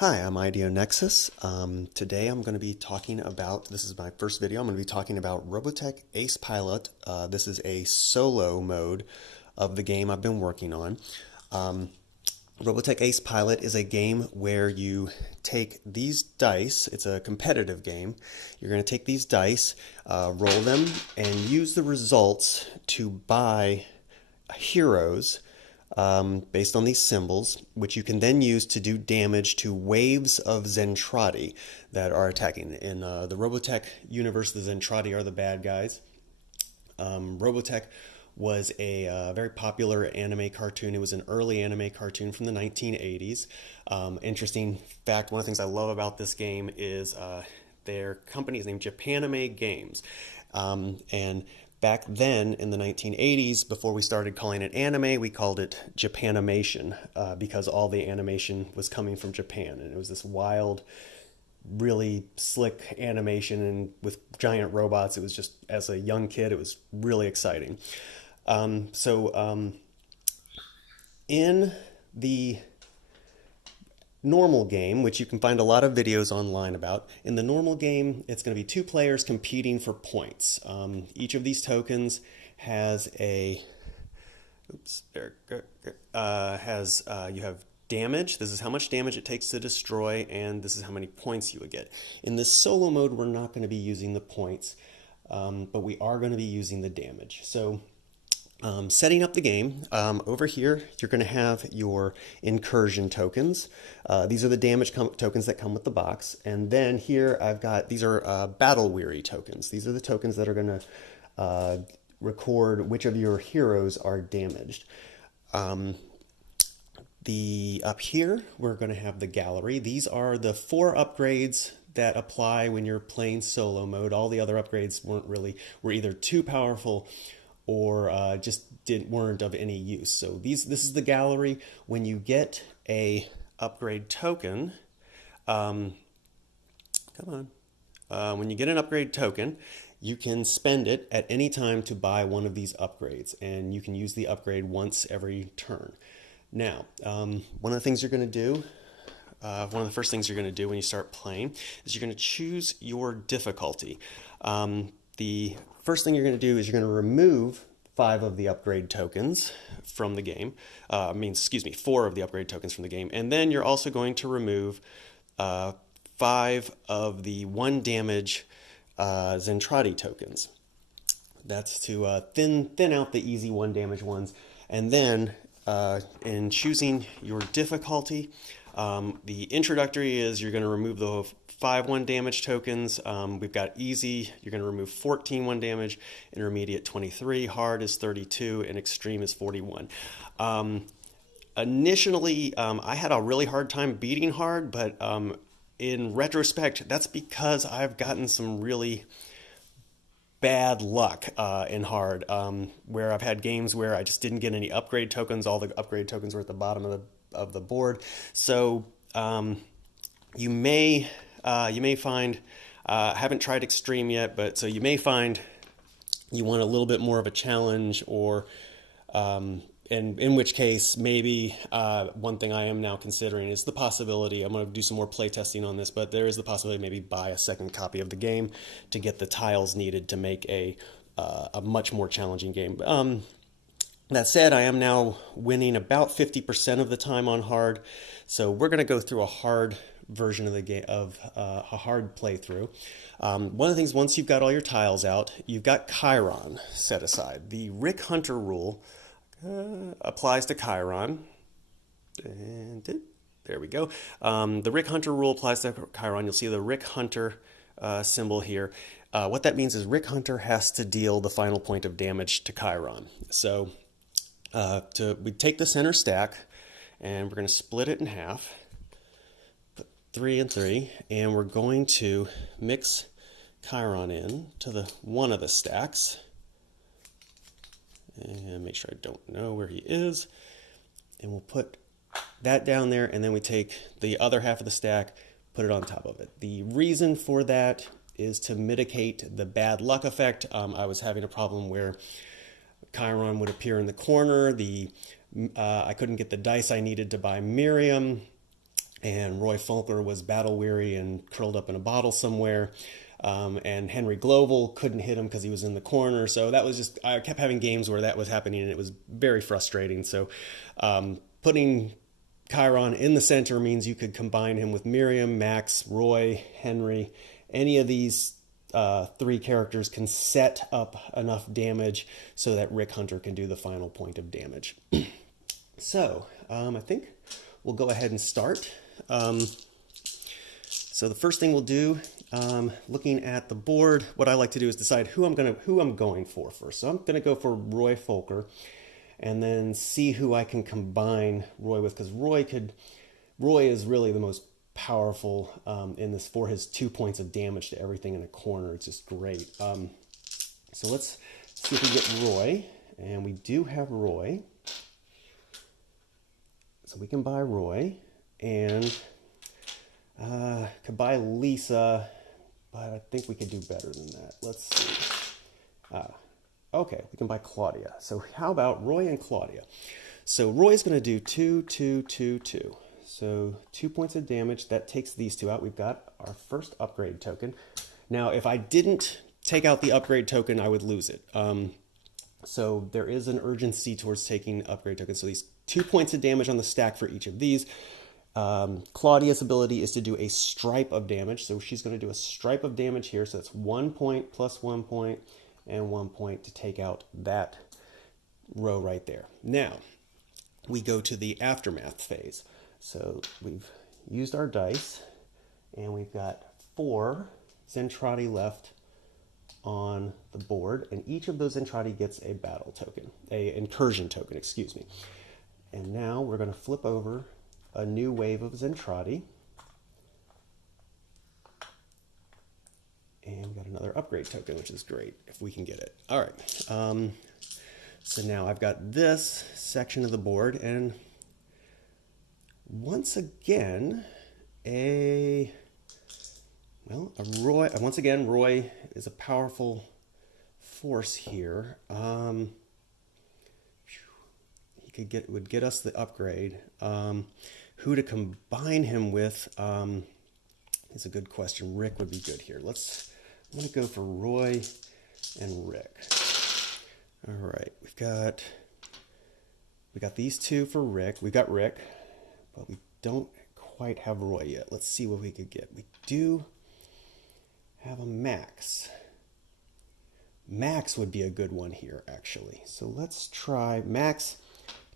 Hi, I'm IDEO Nexus. Today I'm going to be talking about, this is my first video, I'm going to be talking about Robotech Ace Pilot. This is a solo mode of the game I've been working on. Um, Robotech Ace Pilot is a game where you take these dice, it's a competitive game, you're going to take these dice, roll them, and use the results to buy heroes based on these symbols, which you can then use to do damage to waves of Zentradi that are attacking. In the Robotech universe, the Zentradi are the bad guys. Robotech was a very popular anime cartoon. It was an early anime cartoon from the 1980s. Interesting fact, one of the things I love about this game is their company is named Japanime Games. And back then in the 1980s, before we started calling it anime, we called it Japanimation because all the animation was coming from Japan. And it was this wild, really slick animation and with giant robots. It was just, as a young kid, it was really exciting. In the normal game, which you can find a lot of videos online about, in the normal game, it's going to be two players competing for points. Each of these tokens has a, you have damage. This is how much damage it takes to destroy, and this is how many points you would get. In this solo mode, we're not going to be using the points, but we are going to be using the damage. So setting up the game, over here, you're going to have your incursion tokens. These are the damage tokens that come with the box. And then here I've got, these are battle weary tokens. These are the tokens that are going to record which of your heroes are damaged. Up here, we're going to have the gallery. These are the 4 upgrades that apply when you're playing solo mode. All the other upgrades were either too powerful or weren't of any use. So this is the gallery. When you get a upgrade token, when you get an upgrade token, you can spend it at any time to buy one of these upgrades, and you can use the upgrade once every turn. Now, one of the things you're going to do, one of the first things you're going to do when you start playing is you're going to choose your difficulty. The first thing you're going to do is you're going to remove 5 of the upgrade tokens from the game. 4 of the upgrade tokens from the game. And then you're also going to remove 5 of the 1 damage Zentradi tokens. That's to thin out the easy 1 damage ones. And then in choosing your difficulty, the introductory is you're going to remove the 5 1 damage tokens. We've got easy, you're going to remove 14 1 damage, intermediate 23, hard is 32, and extreme is 41. Initially, I had a really hard time beating hard, but in retrospect, that's because I've gotten some really bad luck in hard, where I've had games where I just didn't get any upgrade tokens. All the upgrade tokens were at the bottom of the board. So you may find, I haven't tried extreme yet, but so you may find you want a little bit more of a challenge, or in which case maybe one thing I am now considering is the possibility, I'm going to do some more play testing on this, but there is the possibility maybe buy a second copy of the game to get the tiles needed to make a much more challenging game. That said, I am now winning about 50% of the time on hard, so we're going to go through a hard version of the game, of a hard playthrough. One of the things, once you've got all your tiles out, you've got Chiron set aside. The Rick Hunter rule applies to Chiron. And there we go. The Rick Hunter rule applies to Chiron. You'll see the Rick Hunter symbol here. What that means is Rick Hunter has to deal the final point of damage to Chiron. So we take the center stack and we're going to split it in half, put 3 and 3, and we're going to mix Chiron in to one of the stacks. And make sure I don't know where he is. And we'll put that down there, and then we take the other half of the stack, put it on top of it. The reason for that is to mitigate the bad luck effect. I was having a problem where Chiron would appear in the corner. I couldn't get the dice I needed to buy Miriam. and Roy Fulker was battle weary and curled up in a bottle somewhere. And Henry Global couldn't hit him because he was in the corner. So that was just, I kept having games where that was happening, and it was very frustrating. So putting Chiron in the center means you could combine him with Miriam, Max, Roy, Henry. Any of these three characters can set up enough damage so that Rick Hunter can do the final point of damage. So I think we'll go ahead and start. So the first thing we'll do, looking at the board, what I like to do is decide who I'm going for first. So I'm going to go for Roy Fulker, and then see who I can combine Roy with, because Roy is really the most powerful in this for his 2 points of damage to everything in a corner. It's just great. So let's see if we get Roy, and we do have Roy. So we can buy Roy, and could buy Lisa, but I think we could do better than that. Let's see. Okay, we can buy Claudia. So how about Roy and Claudia? So Roy's going to do 2, 2, 2, 2. So 2 points of damage. That takes these two out. We've got our first upgrade token. Now, if I didn't take out the upgrade token, I would lose it. So there is an urgency towards taking upgrade tokens. So these 2 points of damage on the stack for each of these. Claudia's ability is to do a stripe of damage. So she's going to do a stripe of damage here. So that's 1 point plus 1 point and 1 point to take out that row right there. Now, we go to the aftermath phase. So we've used our dice, and we've got 4 Zentradi left on the board, and each of those Zentradi gets a battle token, a incursion token, excuse me. And now we're going to flip over a new wave of Zentradi, and we got another upgrade token, which is great if we can get it. All right. So now I've got this section of the board, and once again, Roy. Once again, Roy is a powerful force here. Would get us the upgrade. Who to combine him with is a good question. Rick would be good here. I'm going to go for Roy and Rick. All right, we got these two for Rick. We got Rick, but we don't quite have Roy yet. Let's see what we could get. We do have a Max. Max would be a good one here, actually. So let's try. Max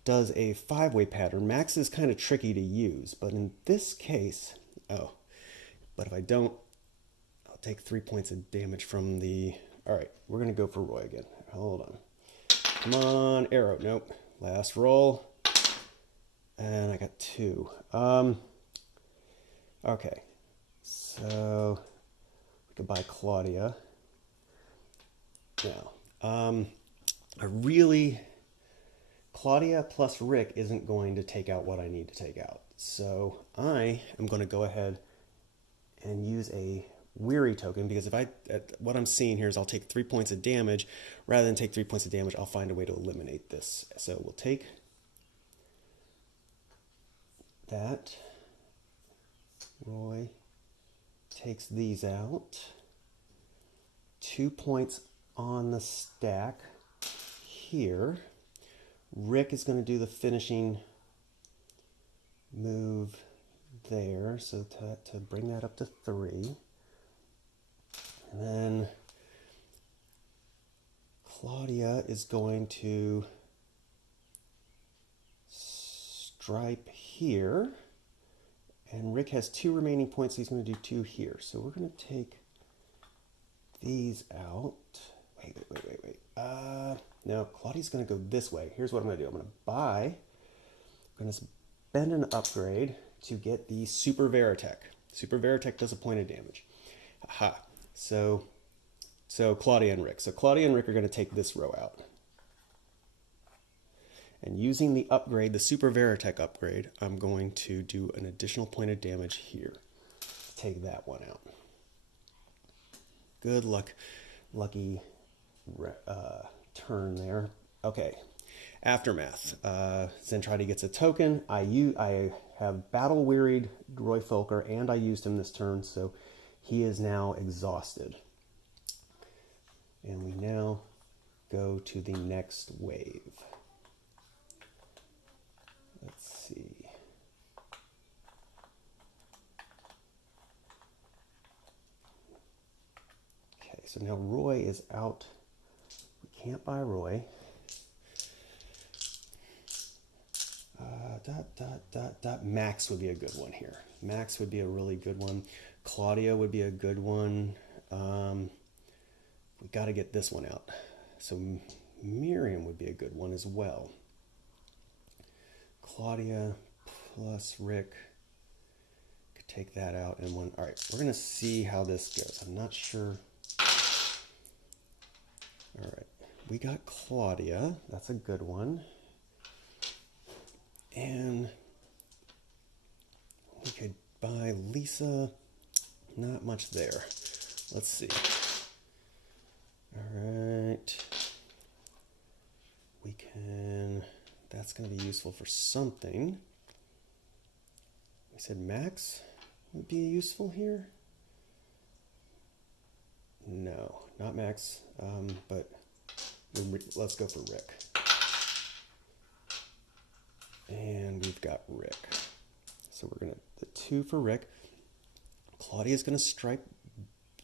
does a 5-way pattern. Max is kind of tricky to use, but in this case, but if I don't, I'll take 3 points of damage from the. All right, we're going to go for Roy again. Hold on. Come on, arrow. Nope. Last roll. And I got 2. Okay. So we could buy Claudia. Now, Claudia plus Rick isn't going to take out what I need to take out. So I am going to go ahead and use a weary token, because what I'm seeing here is I'll take 3 points of damage. Rather than take 3 points of damage, I'll find a way to eliminate this. So we'll take that. Roy takes these out. 2 points on the stack here. Rick is going to do the finishing move there, so to bring that up to 3. And then Claudia is going to stripe here, and Rick has 2 remaining points, so he's going to do 2 here. So we're going to take these out. Wait. No, Claudia's going to go this way. Here's what I'm going to do. I'm going to spend an upgrade to get the Super Veritech. Super Veritech does a point of damage. Aha. So Claudia and Rick. So Claudia and Rick are going to take this row out. And using the upgrade, the Super Veritech upgrade, I'm going to do an additional point of damage here. Take that one out. Good luck. Lucky turn there. Okay. Aftermath. Zentradi gets a token. I have battle wearied Roy Folker, and I used him this turn, so he is now exhausted. And we now go to the next wave. Let's see. Okay, so now Roy is out. We can't buy Roy. Max would be a good one here. Max would be a really good one. Claudia would be a good one. We got to get this one out. So Miriam would be a good one as well. Claudia plus Rick. Could take that out in one. All right, we're going to see how this goes. I'm not sure. All right, we got Claudia. That's a good one. And we could buy Lisa. Not much there. Let's see. All right. We can, that's going to be useful for something. We said Max would be useful here. No, not Max, but let's go for Rick. And we've got Rick. So we're going to, the 2 for Rick. Claudia's going to stripe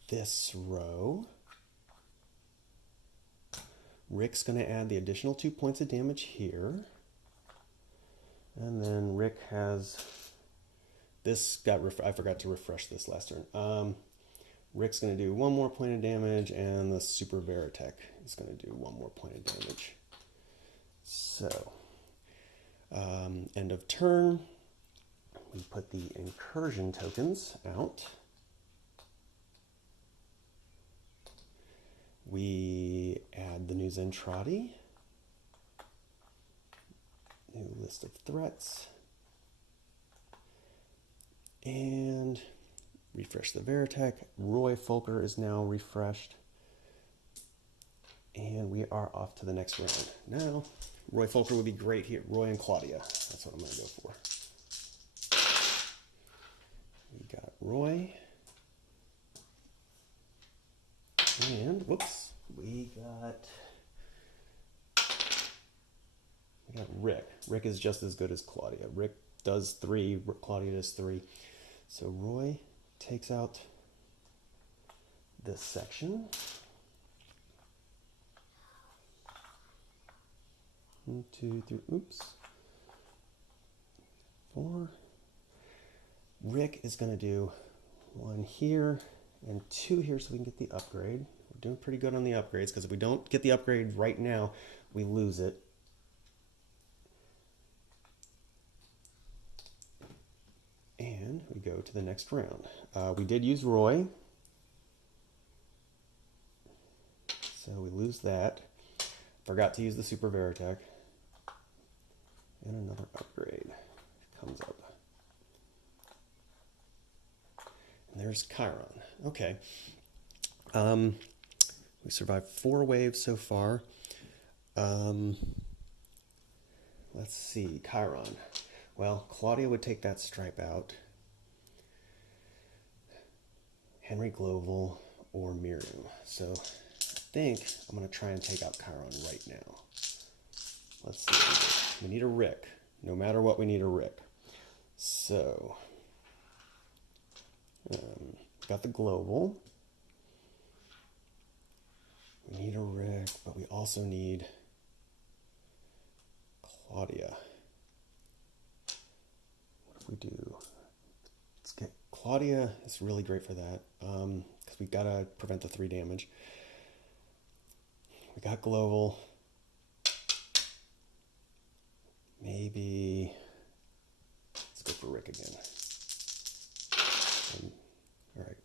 this row. Rick's going to add the additional 2 points of damage here. And then Rick has, this got, I forgot to refresh this last turn. Rick's going to do 1 more point of damage, and the Super Veritech is going to do 1 more point of damage. So, end of turn, we put the incursion tokens out. We add the new Zentradi, new list of threats, and refresh the Veritech. Roy Folker is now refreshed, and we are off to the next round. Now, Roy Folker would be great here. Roy and Claudia, that's what I'm going to go for. We got Roy. And, whoops, we got Rick. Rick is just as good as Claudia. Rick does 3, Claudia does 3. So Roy takes out this section. 1, 2, 3, oops. 4. Rick is going to do 1 here and 2 here so we can get the upgrade. We're doing pretty good on the upgrades, because if we don't get the upgrade right now, we lose it. And we go to the next round. We did use Roy, so we lose that. Forgot to use the Super Veritech. And another upgrade comes up. And there's Chiron. Okay. We survived 4 waves so far. Let's see, Chiron. Well, Claudia would take that stripe out. Henry Gloval or Miriam. So I think I'm going to try and take out Chiron right now. Let's see. We need a Rick. No matter what, we need a Rick. So, got the Global. We need a Rick, but we also need Claudia. What if we do? Let's get Claudia. Is really great for that, because we gotta prevent the 3 damage. We got Global. Maybe let's go for Rick again. All right,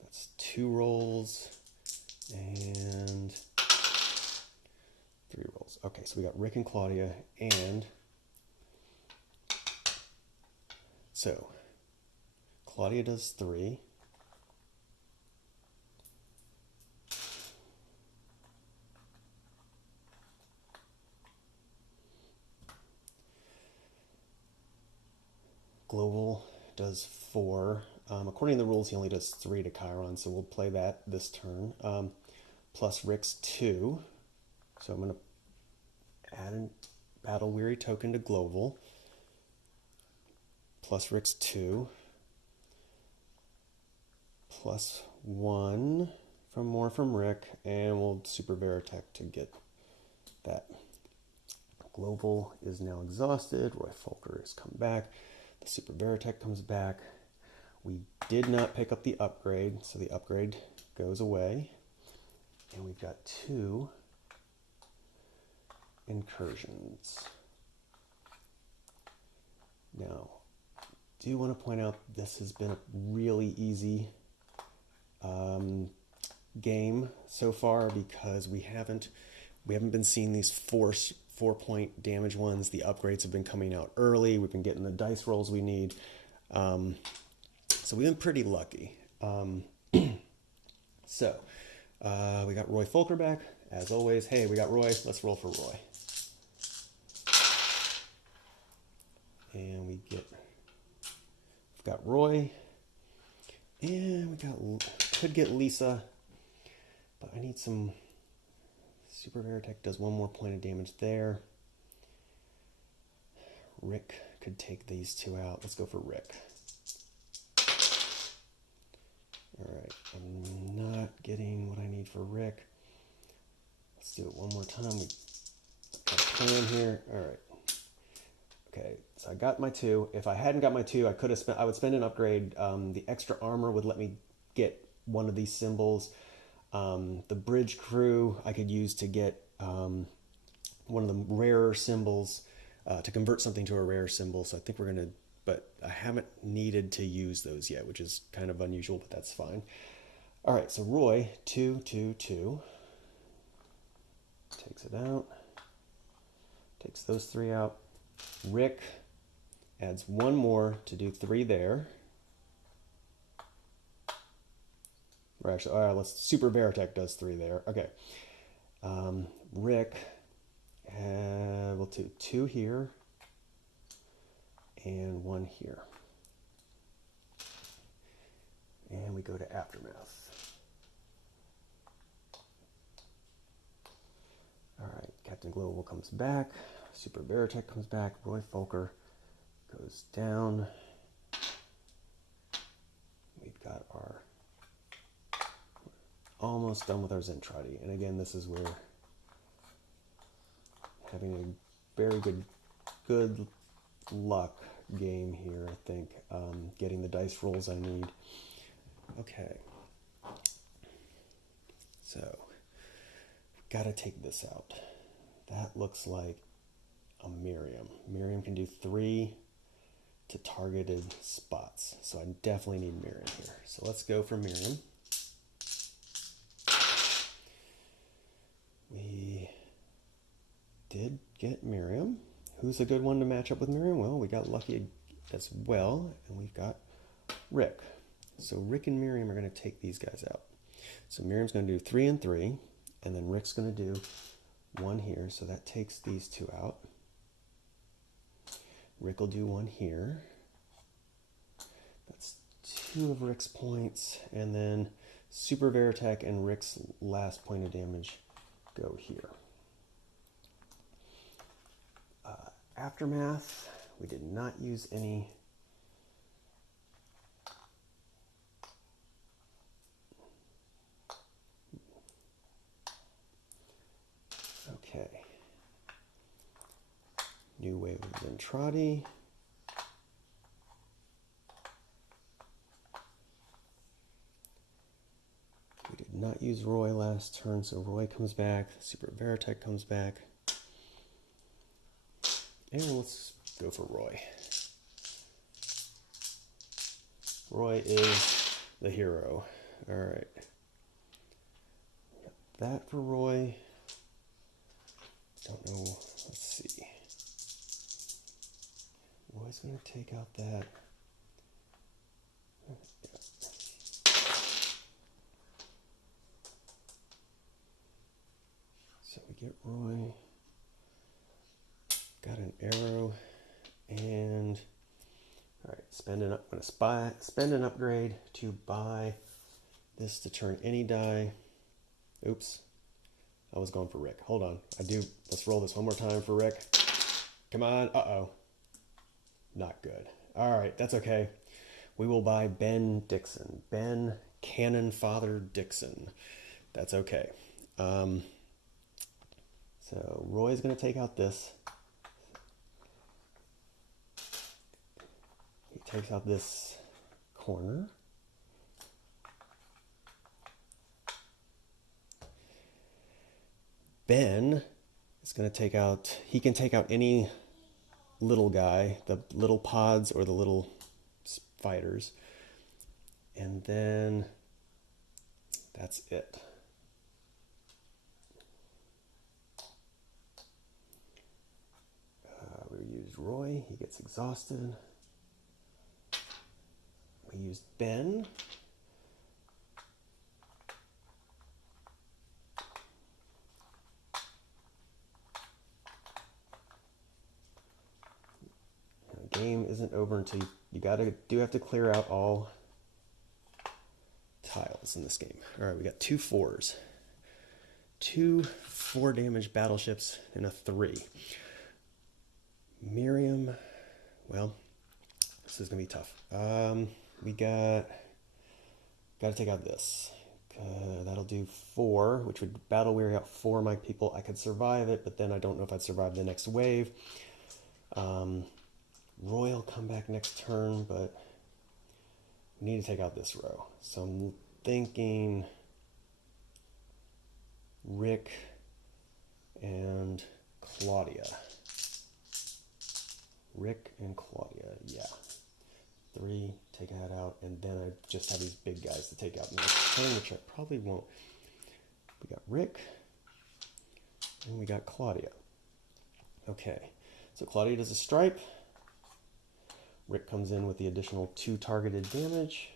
that's 2 rolls and 3 rolls. Okay, so we got Rick and Claudia, and so Claudia does 3. Global does 4. According to the rules, he only does 3 to Chiron, so we'll play that this turn. Plus Rick's 2. So I'm going to add a Battle Weary token to Global. Plus Rick's 2. Plus 1 from Rick, and we'll Super Veritech to get that. Global is now exhausted. Roy Folker has come back. The Super Veritech comes back. We did not pick up the upgrade, so the upgrade goes away. And we've got 2 incursions. Now, do want to point out this has been a really easy game so far because we haven't been seeing these 4-point damage ones. The upgrades have been coming out early. We've been getting the dice rolls we need. So we've been pretty lucky. So we got Roy Folker back. As always, hey, we got Roy. Let's roll for Roy. And we've got Roy. And we could get Lisa. But I need some... Super Veritech does 1 more point of damage there. Rick could take these 2 out. Let's go for Rick. Alright, I'm not getting what I need for Rick. Let's do it one more time. We got a plan here. Alright. Okay, so I got my 2. If I hadn't got my 2, I would spend an upgrade. The extra armor would let me get one of these symbols. The bridge crew I could use to get one of the rarer symbols, to convert something to a rare symbol. So I think we're going to, but I haven't needed to use those yet, which is kind of unusual, but that's fine. All right, so Roy, 2, 2, 2. Takes it out. Takes those 3 out. Rick adds 1 more to do 3 there. Or actually, all right, Super Veritech does 3 there. Okay. Rick, we'll do 2 here and 1 here. And we go to Aftermath. All right, Captain Global comes back. Super Veritech comes back. Roy Folker goes down. We've got our... almost done with our Zentradi. And again, this is where having a very good luck game here, I think. Getting the dice rolls I need. Okay. So, got to take this out. That looks like a Miriam. Miriam can do 3 to targeted spots. So I definitely need Miriam here. So let's go for Miriam. We did get Miriam. Who's a good one to match up with Miriam? Well, we got lucky as well, and we've got Rick. So Rick and Miriam are going to take these guys out. So Miriam's going to do 3 and 3, and then Rick's going to do 1 here, so that takes these 2 out. Rick will do 1 here. That's 2 of Rick's points, and then Super Veritech and Rick's last point of damage go here. Aftermath, we did not use any. Okay. New wave of Zentradi. We did not use Roy last turn, so Roy comes back. Super Veritech comes back. And let's go for Roy. Roy is the hero. All right. Got that for Roy. Don't know. Let's see. Roy's going to take out that. Yeah. So we get Roy. Got an arrow. And, all right, I'm going to spend an upgrade to buy this to turn any die. Oops. I was going for Rick. Hold on. Let's roll this one more time for Rick. Come on. Uh-oh. Not good. All right. That's okay. We will buy Ben Dixon. Ben Cannon Father Dixon. That's okay. So Roy's going to take out this. He takes out this corner. Ben is going to take out, he can take out any little guy, the little pods or the little fighters. And then that's it. We used Roy, he gets exhausted. We used Ben. The game isn't over until you do have to clear out all tiles in this game. All right, we got 2 4s. 2 4 damage battleships and a 3. Miriam, well, this is gonna be tough. We got to take out this. That'll do 4, which would battle weary out 4 of my people. I could survive it, but then I don't know if I'd survive the next wave. Roy will come back next turn, but we need to take out this row. So I'm thinking Rick and Claudia. Rick and Claudia, yeah. 3, take that out, and then I just have these big guys to take out in the next turn, which I probably won't. We got Rick, and we got Claudia. Okay, so Claudia does a stripe. Rick comes in with the additional 2 targeted damage.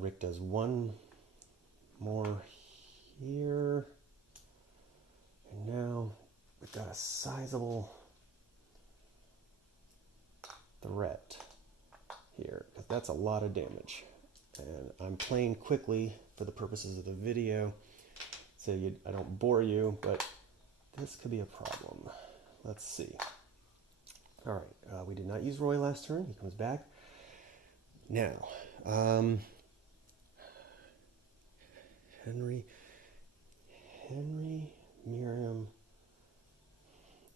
Rick does 1 more here. And now we've got a sizable threat here. That's a lot of damage. And I'm playing quickly for the purposes of the video, so I don't bore you, but this could be a problem. Let's see. All right, we did not use Roy last turn. He comes back. Now, Henry, Miriam,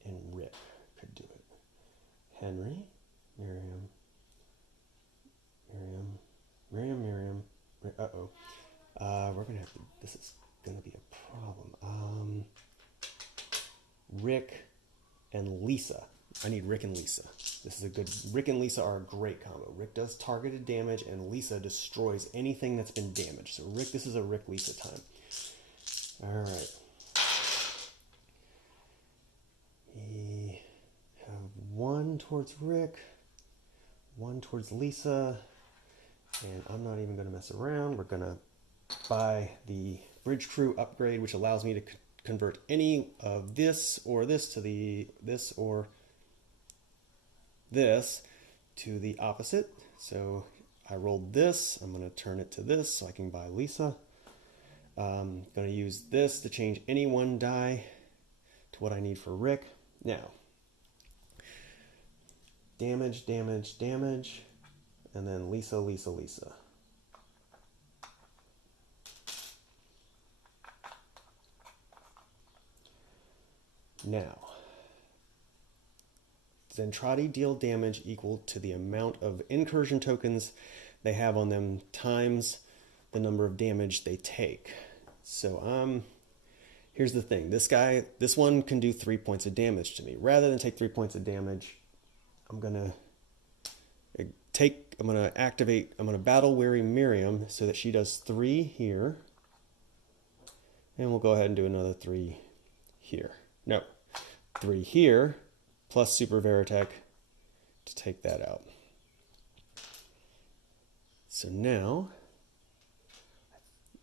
and Rick could do it. Henry, Miriam. Uh-oh. We're gonna have to, this is gonna be a problem. Rick and Lisa. I need Rick and Lisa. This is a good, Rick and Lisa are a great combo. Rick does targeted damage and Lisa destroys anything that's been damaged. So Rick, this is a Rick-Lisa time. All right. We have 1 towards Rick, 1 towards Lisa, and I'm not even gonna mess around. We're gonna buy the Bridge Crew upgrade, which allows me to convert any of this or this to this or this to the opposite. So I rolled this. I'm going to turn it to this so I can buy Lisa. I'm going to use this to change any 1 die to what I need for Rick. Now, damage, and then Lisa. Now, Zentradi deal damage equal to the amount of incursion tokens they have on them times the number of damage they take. So here's the thing. This one can do 3 points of damage to me. Rather than take 3 points of damage, I'm gonna battle weary Miriam so that she does 3 here. And we'll go ahead and do another 3 here. No, 3 here, plus Super Veritech to take that out. So now,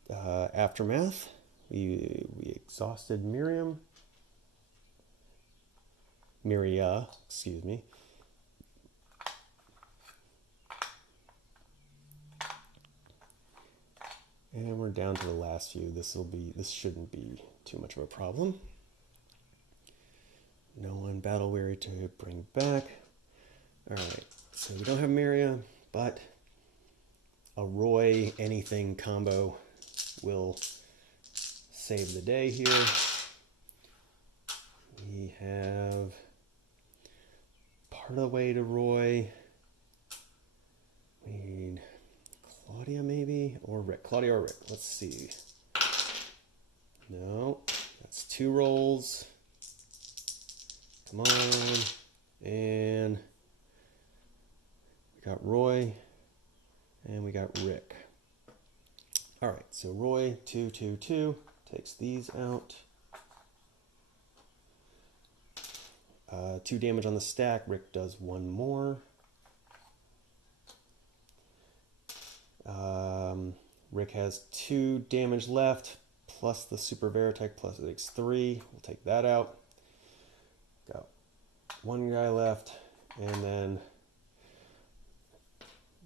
Aftermath, we exhausted Miriam. Miria, excuse me. And we're down to the last few. This shouldn't be too much of a problem. No one battle weary to bring back. All right, so we don't have Miria, but a Roy anything combo will save the day here. We have part of the way to Roy. We need Claudia maybe, or Rick. Claudia or Rick. Let's see. No, that's 2 rolls. Come on. And we got Roy and we got Rick. All right, so Roy, 2, 2, 2, takes these out. 2 damage on the stack. Rick does 1 more. Rick has 2 damage left, plus the Super Veritech, plus it takes 3. We'll take that out. Got 1 guy left, and then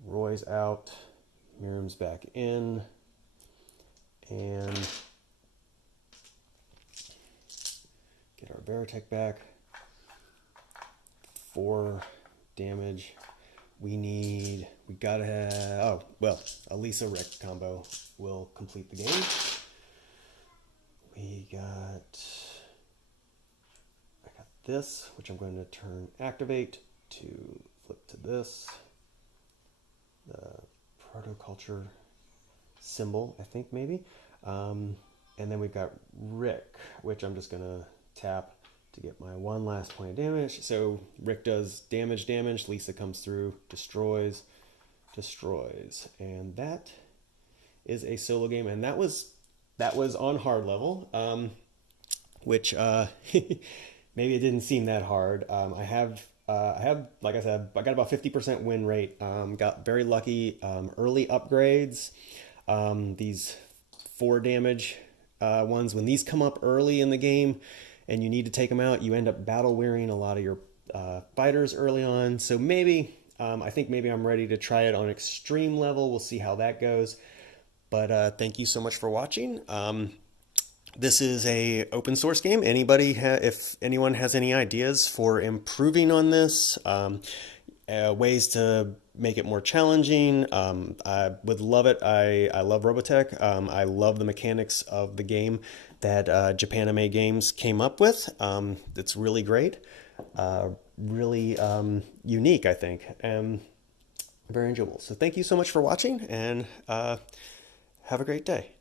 Roy's out. Miriam's back in, and get our Veritech back. 4 damage. We gotta have, oh, well, a Lisa Rick combo will complete the game. I got this, which I'm going to turn activate to flip to this. The protoculture symbol, I think maybe. And then we've got Rick, which I'm just gonna tap to get my 1 last point of damage. So Rick does damage, Lisa comes through, destroys, and that is a solo game. And that was on hard level, which maybe it didn't seem that hard. I have like I said, I got about 50% win rate. Got very lucky. Early upgrades, these 4 damage ones, when these come up early in the game and you need to take them out, you end up battle wearying a lot of your fighters early on. So maybe, I think maybe I'm ready to try it on extreme level. We'll see how that goes. But thank you so much for watching. This is a open source game. If anyone has any ideas for improving on this, ways to make it more challenging, I would love it. I love Robotech. I love the mechanics of the game that Japanime Games came up with. It's really great, really unique, I think, and very enjoyable. So thank you so much for watching, and have a great day.